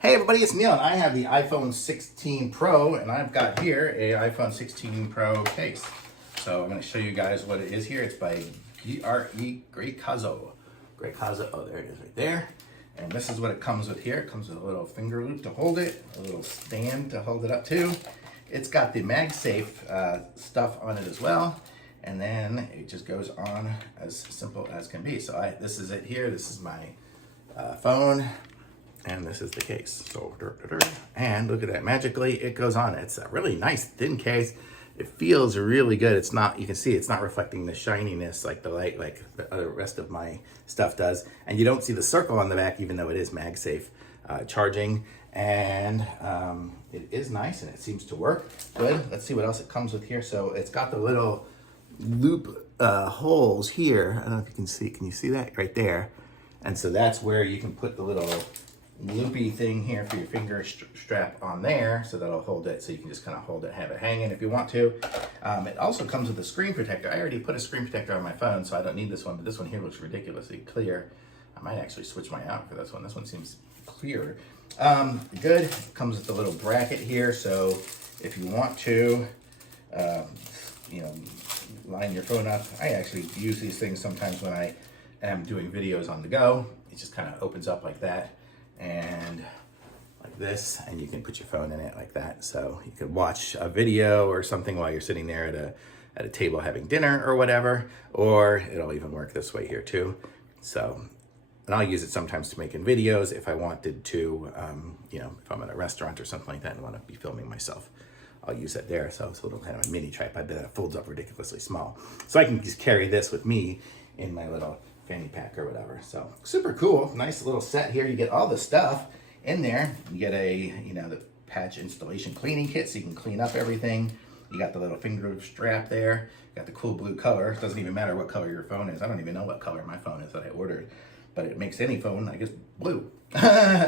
Hey everybody, it's Neil and I have the iPhone 16 Pro and I've got here a iPhone 16 Pro case. So I'm going to show you guys what it is here. It's by GRECAZO. GRECAZO, oh there it is right there. And this is what it comes with here. It comes with a little finger loop to hold it, a little stand to hold it up to. It's got the MagSafe stuff on it as well. And then it just goes on as simple as can be. So this is it here. This is my phone. And this is the case. So, and look at that, magically it goes on. It's a really nice thin case. It feels really good. It's not, you can see it's not reflecting the shininess like the light, like the other rest of my stuff does. And you don't see the circle on the back, even though it is MagSafe charging. And it is nice and it seems to work good. Let's see what else it comes with here. So it's got the little loop holes here. I don't know if you can see, can you see that right there? And so that's where you can put the little loopy thing here for your finger strap on there, so that'll hold it, so you can just kind of hold it, have it hanging if you want to. It also comes with a screen protector. I already put a screen protector on my phone, so I don't need this one, but this one here looks ridiculously clear. I might actually switch mine out for this one. This one seems clearer. Good. It comes with a little bracket here, so if you want to, you know, line your phone up. I actually use these things sometimes when I am doing videos on the go. It just kind of opens up like that. And like this, and you can put your phone in it like that. So you could watch a video or something while you're sitting there at a table having dinner or whatever, or it'll even work this way here too. So, and I'll use it sometimes to make in videos if I wanted to, you know, if I'm at a restaurant or something like that and want to be filming myself, I'll use it there. So it's a little kind of a mini tripod that folds up ridiculously small. So I can just carry this with me in my little fanny pack or whatever. So super cool, nice little set here. You get all the stuff in there. You get a, you know, the patch installation cleaning kit so you can clean up everything. You got the little finger strap there. You got the cool blue color. It doesn't even matter what color your phone is. I don't even know what color my phone is that I ordered, but it makes any phone, I guess, blue.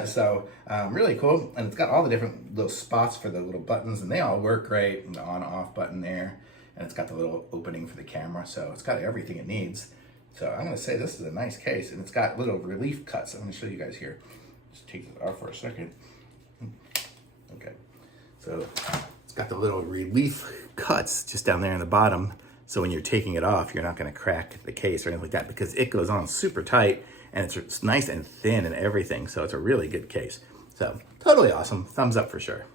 So really cool. And it's got all the different little spots for the little buttons and they all work great. And the on off button there. And it's got the little opening for the camera. So it's got everything it needs. So I'm going to say this is a nice case, and it's got little relief cuts. I'm going to show you guys here. Just take this off for a second. Okay. So it's got the little relief cuts just down there in the bottom. So when you're taking it off, you're not going to crack the case or anything like that because it goes on super tight and it's nice and thin and everything. So it's a really good case. So totally awesome. Thumbs up for sure.